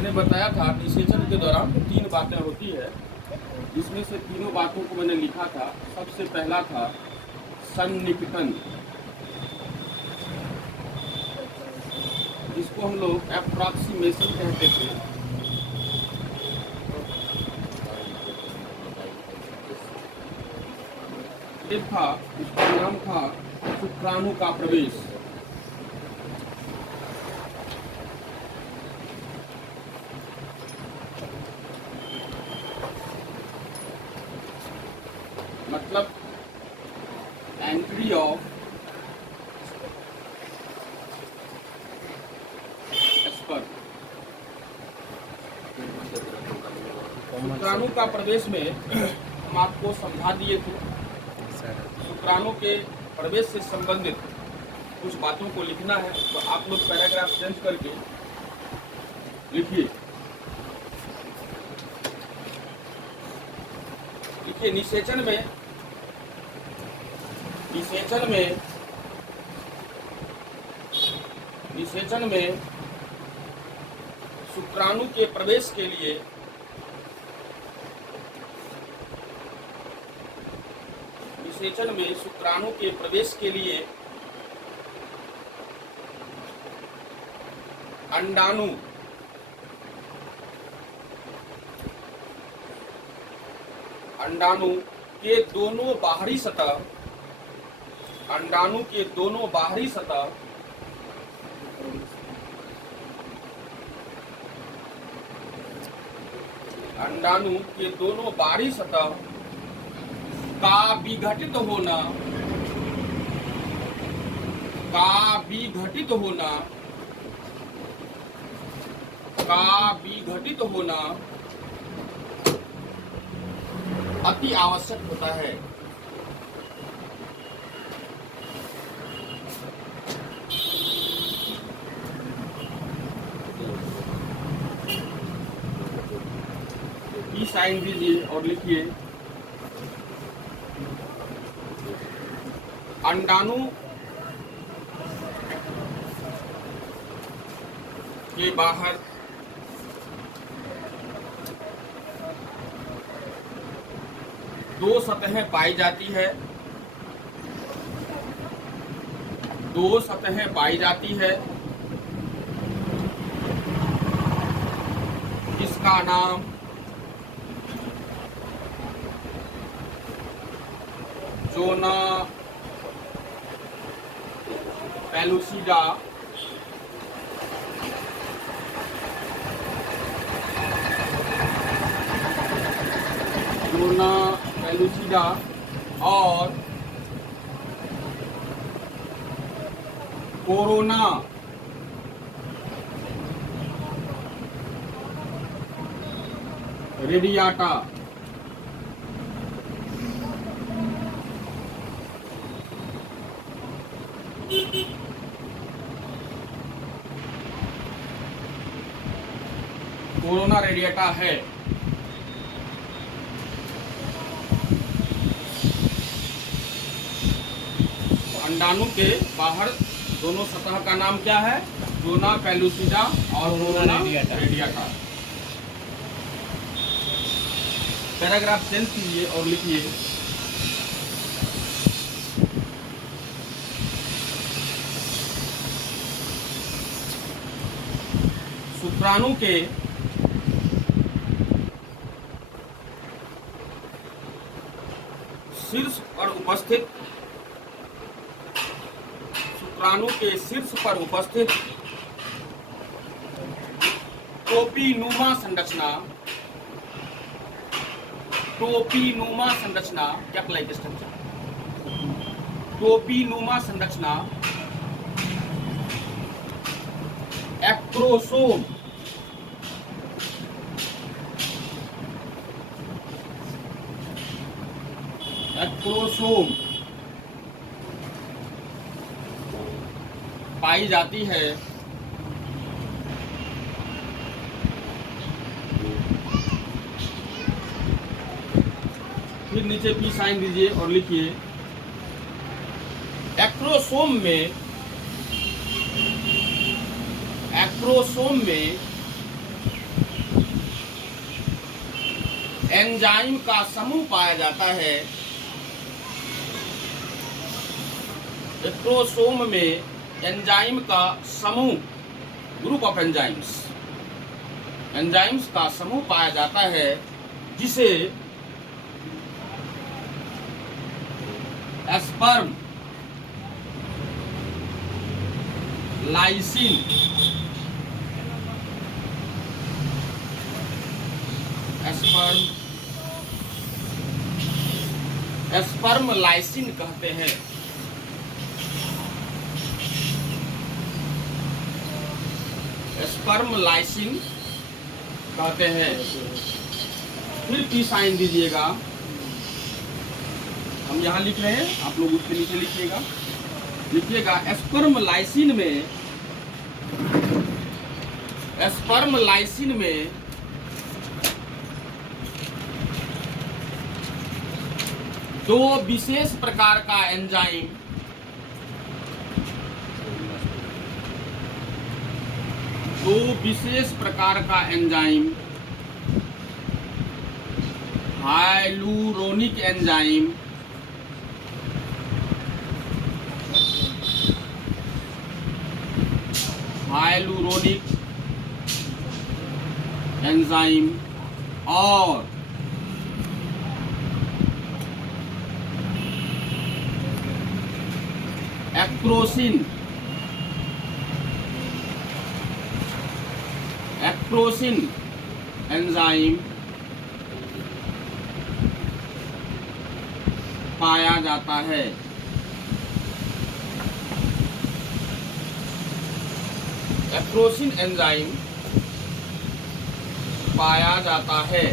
मैंने बताया था निषेचन के दौरान 3 बातें होती है, जिसमें से तीनों बातों को मैंने लिखा था। सबसे पहला था सन्निकटन, जिसको हम लोग अप्रॉक्सीमेशन कहते थे। एक था, उसका नाम था शुक्राणु का प्रवेश। मतलब एंट्री ऑफ स्पर्म। शुक्राणु का प्रवेश में हम आपको समझा दिए थे। शुक्राणु के प्रवेश से संबंधित कुछ बातों को लिखना है, तो आप लोग पैराग्राफ चेंज करके लिखिए। देखिए, निषेचन में शुक्राणु के प्रवेश के लिए अंडाणु के दोनों बाहरी सतह अंडाणु के दोनों बाहरी सतह का विघटित होना अति आवश्यक होता है। ई साइन दीजिए और लिखिए अंडाणु के बाहर दो सतहें पाई जाती है, जिसका नाम जोना पेलुसिडा और कोरोना रेडियाटा। कोरोना रेडिएटा है। अंडाणु के बाहर दोनों सतह का नाम क्या है? जोना पेलुसिडा और कोरोना रेडिएटा। पैराग्राफ चेंज कीजिए और लिखिए शुक्राणु के शीर्ष पर उपस्थित टोपीनुमा संरचना कैप लाइक स्ट्रक्चर। टोपीनुमा संरचना एक्रोसोम पाई जाती है। फिर नीचे पी साइन दीजिए और लिखिए एक्रोसोम में एंजाइम का समूह पाया जाता है। एक्रोसोम में एंजाइम का समूह, ग्रुप ऑफ एंजाइम्स, एंजाइम्स का समूह पाया जाता है, जिसे स्पर्म लाइसिन स्पर्म लाइसिन कहते हैं। स्पर्म लाइसिन कहते हैं। फिर पी साइन दीजिएगा। हम यहाँ लिख रहे हैं, आप लोग उसके नीचे लिखिएगा। लिखिएगा स्पर्म लाइसिन में दो विशेष प्रकार का एंजाइम हाइलुरोनिक एंजाइम और एक्रोसिन एंजाइम पाया जाता है। एक्रोसिन एंजाइम पाया जाता है।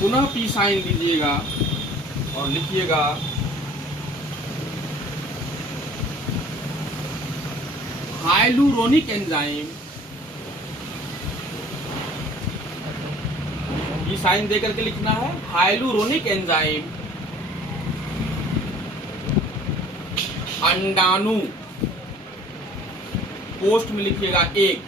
पुनः पी साइन दीजिएगा और लिखिएगा हाइलुरोनिक एंजाइम। पी साइन देकर के लिखना है। हाइलुरोनिक एंजाइम अंडाणु, पोस्ट में लिखिएगा 1,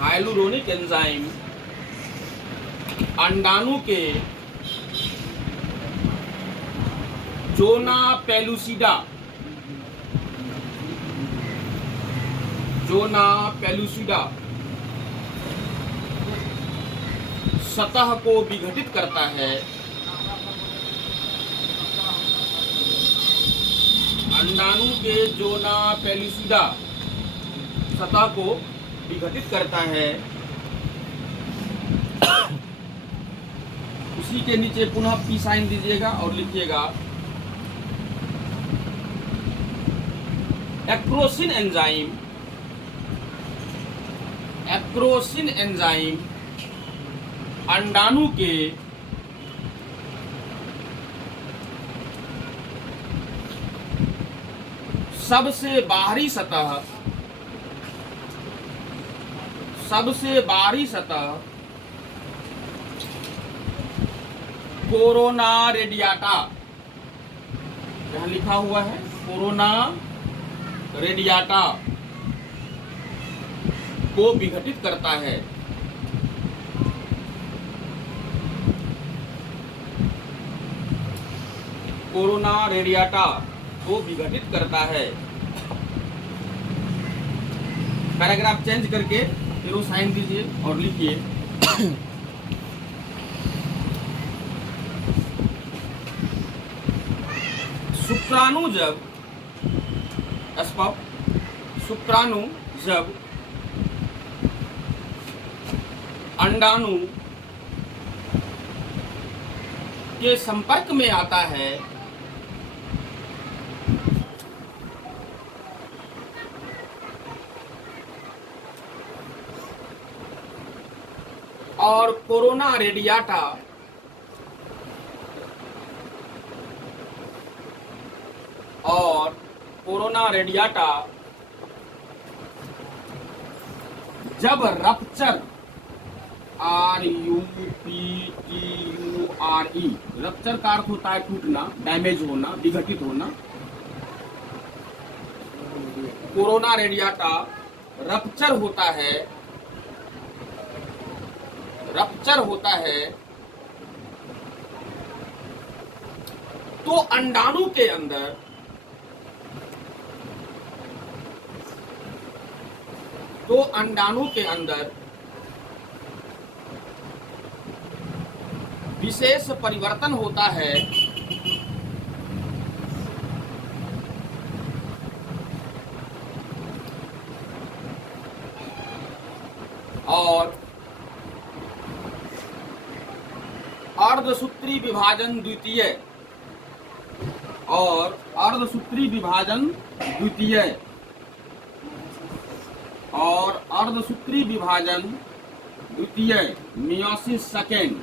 हाइलुरोनिक एंजाइम अंडाणु के जोना पेलुसिडा सतह को विघटित करता है। अंडाणु के जोना पेलुसिडा सतह को विघटित करता है। उसी के नीचे पुनः पी साइन दीजिएगा और लिखिएगा एक्रोसिन एंजाइम अंडाणु के सबसे बाहरी सतह कोरोना रेडियाटा, यहाँ लिखा हुआ है कोरोना रेडियाटा को विघटित करता है। कोरोना रेडियाटा को विघटित करता है। पैराग्राफ चेंज करके फिर वो साइन दीजिए और लिखिए शुक्राणु जब अंडाणु के संपर्क में आता है और कोरोना रेडियाटा जब रप्चर RUPTURE, रप्चर का अर्थ होता है टूटना, डैमेज होना, विघटित होना। कोरोना रेडियाटा रप्चर होता है, रप्चर होता है तो अंडाणु के अंदर विशेष परिवर्तन होता है और अर्धसूत्री विभाजन द्वितीय मियोसिस सेकेंड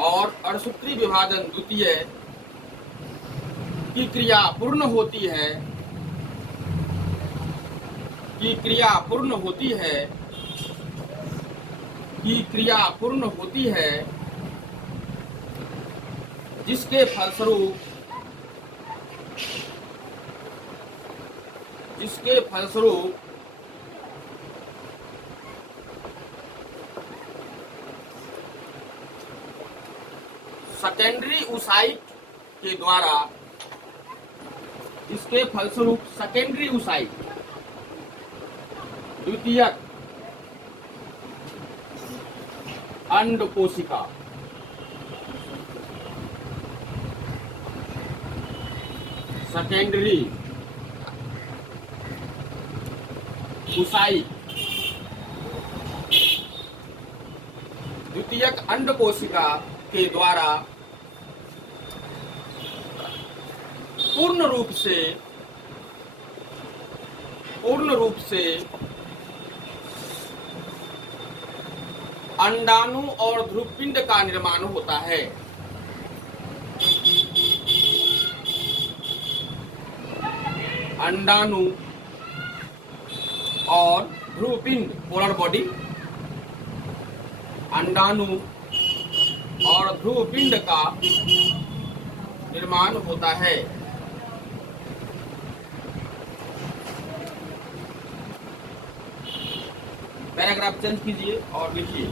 और अर्धसूत्री विभाजन द्वितीय की क्रिया पूर्ण होती है जिसके फलस्वरूप सेकेंडरी ऊसाइट के द्वारा द्वितीयक अंड कोशिका सेकेंडरी ऊसाइट द्वितीयक अंड कोशिका के द्वारा पूर्ण रूप से अंडाणु और ध्रुवपिंड का निर्माण होता है। अंडाणु और ध्रुवपिंड, पोलर बॉडी, अंडाणु और ध्रुवपिंड का निर्माण होता है। पैराग्राफ चेंज कीजिए और लिखिए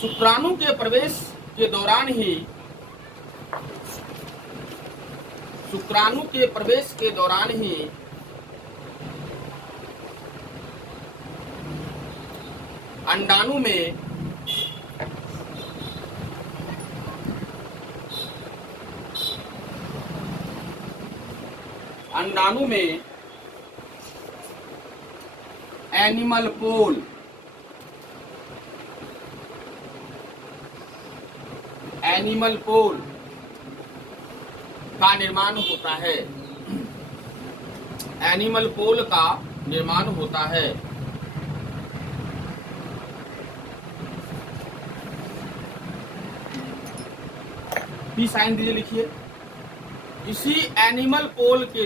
शुक्राणु के प्रवेश के दौरान ही अंडाणु में एनिमल पोल का निर्माण होता है। एनिमल पोल का निर्माण होता है। पी साइन दीजिए, लिखिए इसी एनिमल पोल के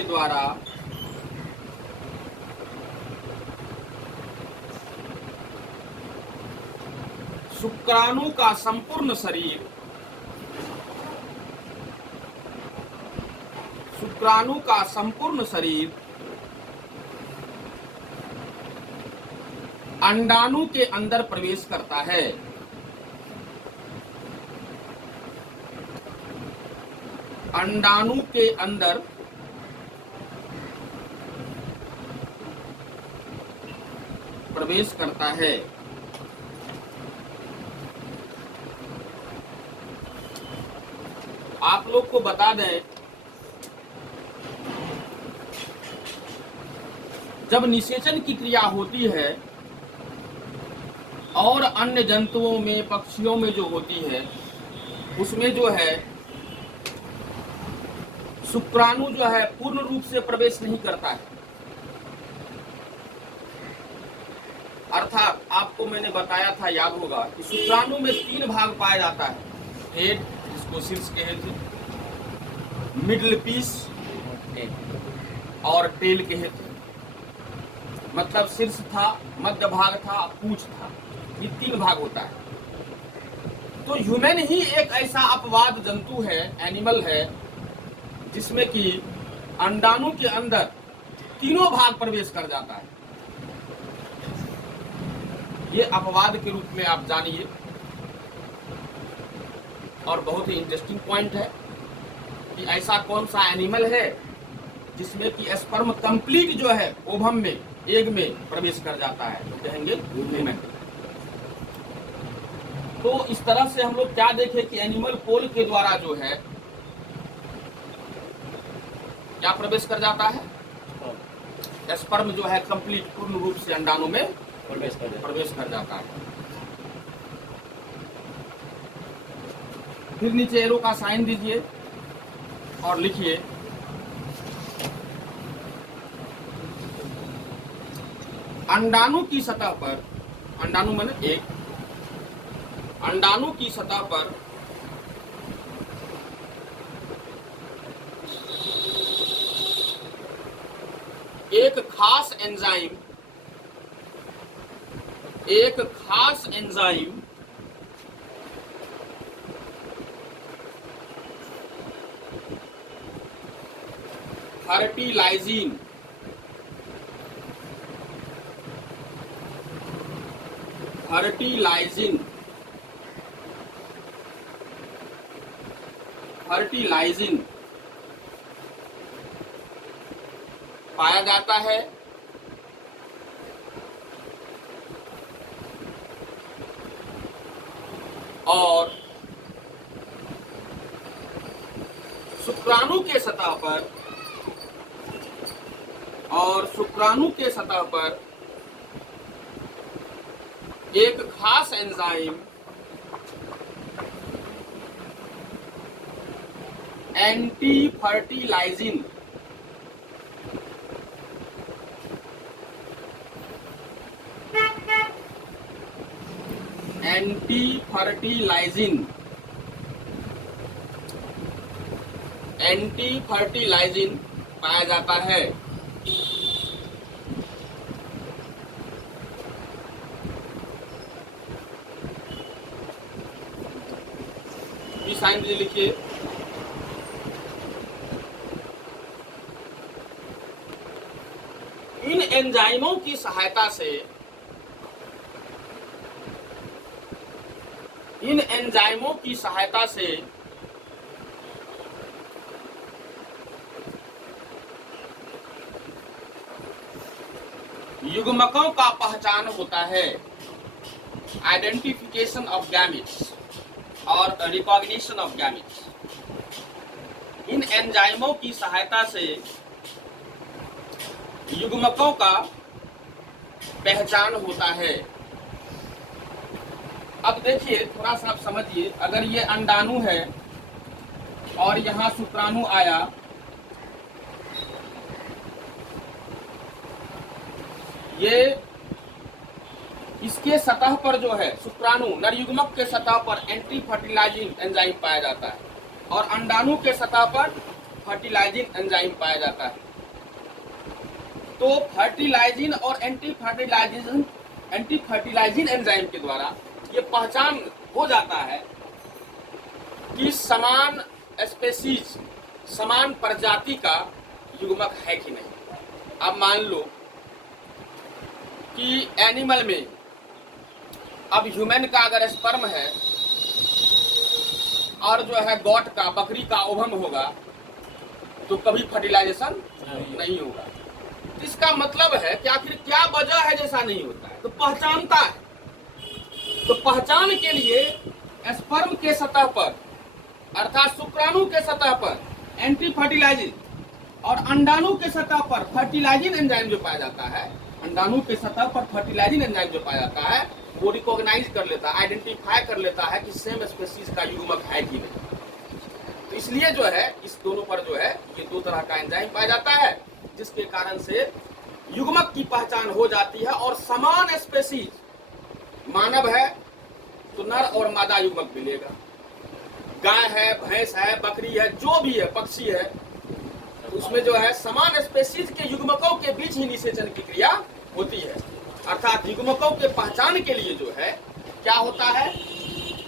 द्वारा शुक्राणु का संपूर्ण शरीर अंडाणु के अंदर प्रवेश करता है। अंडाणु के अंदर प्रवेश करता है। आप लोग को बता दें, जब निषेचन की क्रिया होती है और अन्य जंतुओं में, पक्षियों में जो होती है, उसमें जो है शुक्राणु जो है पूर्ण रूप से प्रवेश नहीं करता है। अर्थात आपको मैंने बताया था, याद होगा, कि शुक्राणु में 3 भाग पाया जाता है। हेड जिसको शीर्ष कहे थे, मिडल पीस और टेल कहे थे। मतलब शीर्ष था, मध्य भाग था, पूंछ था, ये 3 भाग होता है। तो ह्यूमन ही एक ऐसा अपवाद जंतु है, एनिमल है, जिसमें कि अंडाणु के अंदर तीनों भाग प्रवेश कर जाता है। ये अपवाद के रूप में आप जानिए। और बहुत ही इंटरेस्टिंग पॉइंट है कि ऐसा कौन सा एनिमल है जिसमें कि स्पर्म कंप्लीट जो है ओवम में, एग में प्रवेश कर जाता है, तो कहेंगे ह्यूमन। तो इस तरह से हम लोग क्या देखें कि एनिमल पोल के द्वारा जो है क्या प्रवेश कर जाता है, स्पर्म जो है कंप्लीट पूर्ण रूप से अंडाणु में प्रवेश कर जाता है। फिर नीचे एरो का साइन दीजिए और लिखिए अंडाणु की सतह पर, अंडाणु माने एक, अंडाणु की सतह पर एक खास एंजाइम फर्टिलाइजिंग पाया जाता है और शुक्राणु के सतह पर एक खास एंजाइम एंटी फर्टिलाइजिंग पाया जाता है। साइन भी लिखिए इन एंजाइमों की सहायता से युग्मकों का पहचान होता है, आइडेंटिफिकेशन ऑफ गैमेट्स और रिकॉग्निशन ऑफ गैमेट्स। इन एंजाइमों की सहायता से युग्मकों का पहचान होता है। अब देखिए थोड़ा सा आप समझिए, अगर ये अंडाणु है और यहाँ शुक्राणु आया, ये इसके सतह पर जो है शुक्राणु नरयुग्मक के सतह पर एंटी फर्टिलाइजिंग एंजाइम पाया जाता है और अंडाणु के सतह पर फर्टिलाइजिंग एंजाइम पाया जाता है। तो फर्टिलाइजिंग और एंटी फर्टिलाइजिंग एंजाइम के द्वारा ये पहचान हो जाता है कि समान स्पेसीज, समान प्रजाति का युग्मक है कि नहीं। अब मान लो कि एनिमल में, अब ह्यूमन का अगर स्पर्म है और जो है गॉट का, बकरी का ओवम होगा तो कभी फर्टिलाइजेशन नहीं होगा। इसका मतलब है कि आखिर क्या वजह है जैसा नहीं होता है, तो पहचानता है। तो पहचान के लिए स्पर्म के सतह पर अर्थात शुक्राणु के सतह पर एंटी फर्टिलाइजिंग और अंडाणु के सतह पर फर्टिलाइजिंग एंजाइम जो पाया जाता है, अंडाणु के सतह पर फर्टिलाइजिंग एंजाइम जो पाया जाता है वो रिकॉग्नाइज कर लेता है, आइडेंटिफाई कर लेता है कि सेम स्पेसीज का युग्मक है कि नहीं। तो इसलिए जो है इस दोनों पर जो है ये 2 तरह का एंजाइम पाया जाता है, जिसके कारण से युग्मक की पहचान हो जाती है और समान स्पेसीज, मानव है तो नर और मादा युग्मक मिलेगा, गाय है, भैंस है, बकरी है, जो भी है, पक्षी है, उसमें जो है समान स्पेसीज के युग्मकों के बीच ही निषेचन की क्रिया होती है। अर्थात युग्मकों के पहचान के लिए जो है क्या होता है,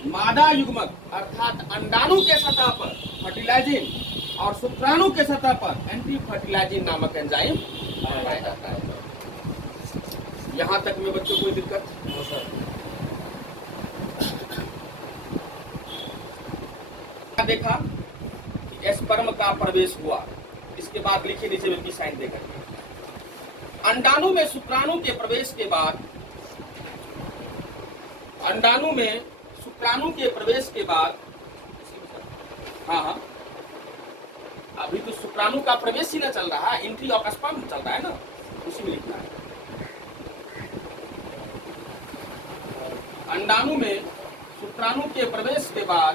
मादा युग्मक अर्थात अंडाणु के सतह पर फर्टिलाइजिन और शुक्राणु के सतह पर एंटी फर्टिलाइजिन नामक एंजाइम पाया जाता है। यहाँ तक में बच्चों कोई दिक्कत? देखा कि स्पर्म का प्रवेश हुआ, इसके बाद लिखिए नीचे में साइन देकर। अंडाणु में शुक्राणु के प्रवेश के बाद, अंडाणु में शुक्राणु के प्रवेश के बाद, हाँ अभी तो शुक्राणु का प्रवेश ही ना चल रहा है, एंट्री ऑफ स्पर्म चल रहा है ना, उसी में लिखना है। अंडाणु में शुक्राणु के प्रवेश के बाद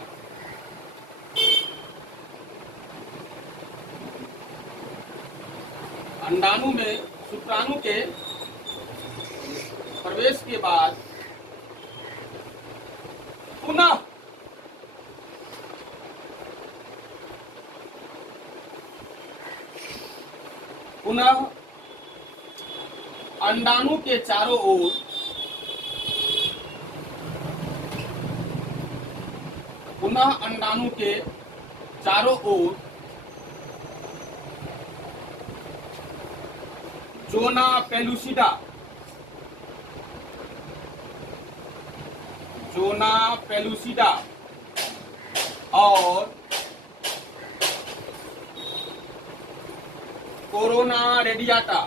अंडाणु में शुक्राणु के प्रवेश के बाद पुनः अंडाणु के चारों ओर अंडाणु के चारों ओर जोना पेलुसिडा और कोरोना रेडियाटा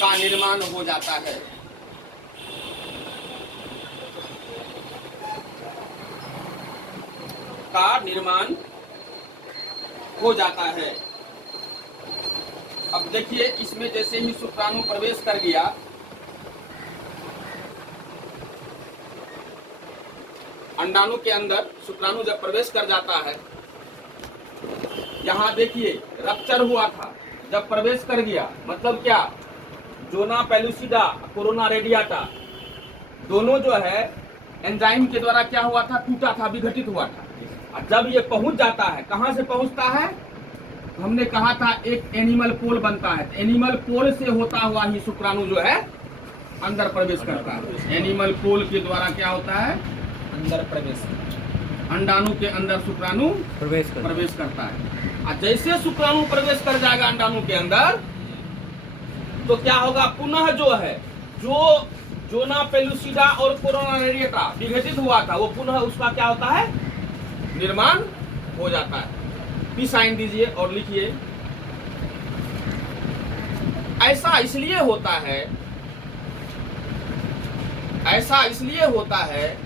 का निर्माण हो जाता है। अब देखिए इसमें जैसे ही शुक्राणु प्रवेश कर गया, अंडाणु के अंदर शुक्राणु जब प्रवेश कर जाता है, यहाँ देखिए रप्चर हुआ था, जब प्रवेश कर गया मतलब क्या, जोना पेलुसिडा, कोरोना रेडियाटा दोनों जो है एंजाइम के द्वारा क्या हुआ था, टूटा था, विघटित हुआ था। और जब ये पहुंच जाता है, कहां से पहुंचता है, हमने कहा था एक एनिमल पोल बनता है, एनिमल पोल से होता हुआ ही शुक्राणु जो है अंदर प्रवेश करता है। एनिमल पोल के द्वारा क्या होता है, अंदर प्रवेश, अंडाणु के अंदर शुक्राणु प्रवेश करता है। और जैसे शुक्राणु प्रवेश कर जाएगा अंडाणु के अंदर, तो क्या होगा, पुनः जो है जो जोना पेलुसिडा और कोरोना रेडियाटा विघटित हुआ था, वो पुनः उसका क्या होता है, निर्माण हो जाता है। पी साइन दीजिए और लिखिए, ऐसा इसलिए होता है, ऐसा इसलिए होता है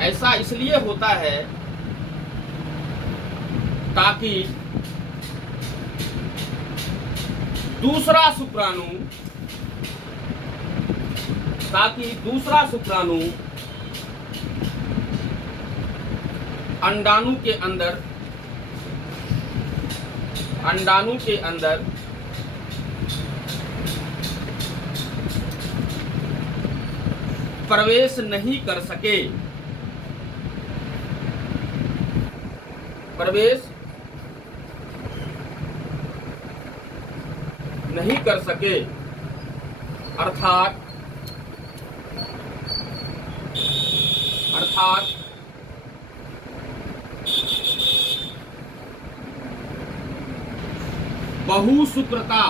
ऐसा इसलिए होता है ताकि दूसरा शुक्राणु अंडाणु के अंदर प्रवेश नहीं कर सके, अर्थात बहुशुक्रता,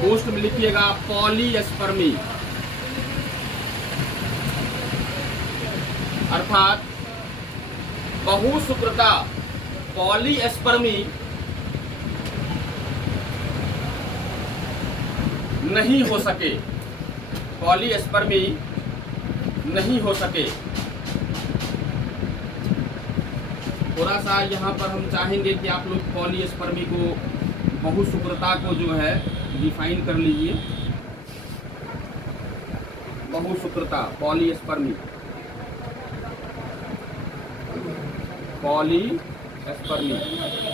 पोस्ट में लिखिएगा पॉलीएस्पर्मी, अर्थात बहुशुक्रता पॉलीएस्पर्मी नहीं हो सके, थोड़ा सा यहाँ पर हम चाहेंगे कि आप लोग पॉलीएस्पर्मी को, बहुशुक्रता को जो है डिफाइन कर लीजिए। बहुशुक्रता पॉलीएस्पर्मी पॉली एस्पर्मी